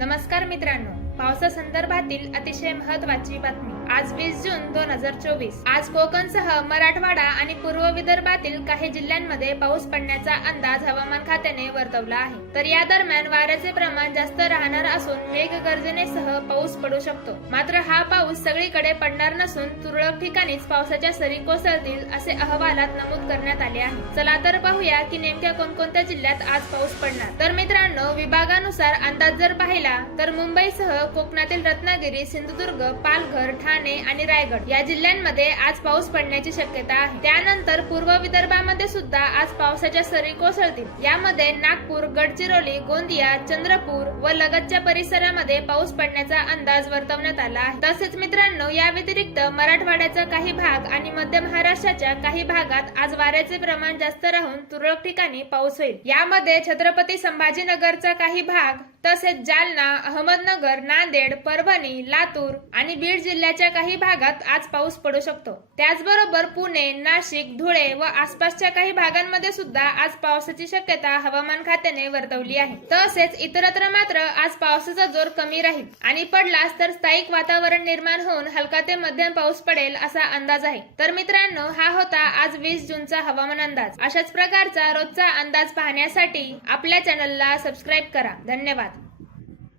नमस्कार मित्रांनो, पावसासंदर्भातील अतिशय महत्त्वाची बातमी। आज 20 जून 2024। आज कोकणसह मराठवाडा आणि पूर्व विदर्भातील काही जिल्ह्यांमध्ये पाऊस पडण्याचा अंदाज हवामान खात्याने वर्तवला आहे। तर या दरम्यान वाऱ्याचे प्रमाण जास्त राहणार असून मेघगर्जनेसह पाऊस पडू शकतो। मात्र हा पाऊस सगळीकडे पडणार नसून तुरळक ठिकाणीच पावसाच्या सरी कोसळतील असे अहवालात नमूद करण्यात आले आहे। चला तर पाहूया की नेमक्या कोणकोणत्या जिल्ह्यात आज पाऊस पडणार। तर मित्रांनो, विभागानुसार अंदाज जर पाहिला तर मुंबईसह कोकणातील रत्नागिरी, सिंधुदुर्ग, पालघर, ठाणे आणि रायगड या जिल्ह्यांमध्ये आज पाऊस पडण्याची शक्यता आहे। त्यानंतर पूर्व विदर्भामध्ये सुद्धा आज पावसाच्या सरी कोसळतील। यामध्ये नागपूर, गडचिरोली, गोंदिया, चंद्रपूर व लगतच्या परिसरामध्ये पाऊस पडण्याचा अंदाज वर्तवण्यात आला आहे। तसेच मित्रांनो, या व्यतिरिक्त मराठवाड्याचा काही भाग आणि मध्य महाराष्ट्राच्या काही भागात आज वाऱ्याचे प्रमाण जास्त राहून तुरळक ठिकाणी पाऊस होईल। यामध्ये छत्रपती संभाजीनगरचा काही भाग तसेच जालना, अहमदनगर, नांदेड, परभणी, लातूर आणि बीड जिल्ह्याच्या काही भागात आज पाऊस पडू शकतो। त्याचबरोबर पुणे, नाशिक, धुळे व आसपासच्या काही भागांमध्ये सुद्धा आज पावसाची शक्यता हवामान खात्याने वर्तवली आहे। तसेच इतरत्र मात्र आज पावसाचा जोर कमी राहील आणि पडलास तर स्थायिक वातावरण निर्माण होऊन हलका ते मध्यम पाऊस पडेल असा अंदाज आहे। तर मित्रांनो, हा होता आज 20 जूनचा हवामान अंदाज। अशाच प्रकारचा रोजचा अंदाज पाहण्यासाठी आपल्या चॅनलला सबस्क्राईब करा। धन्यवाद।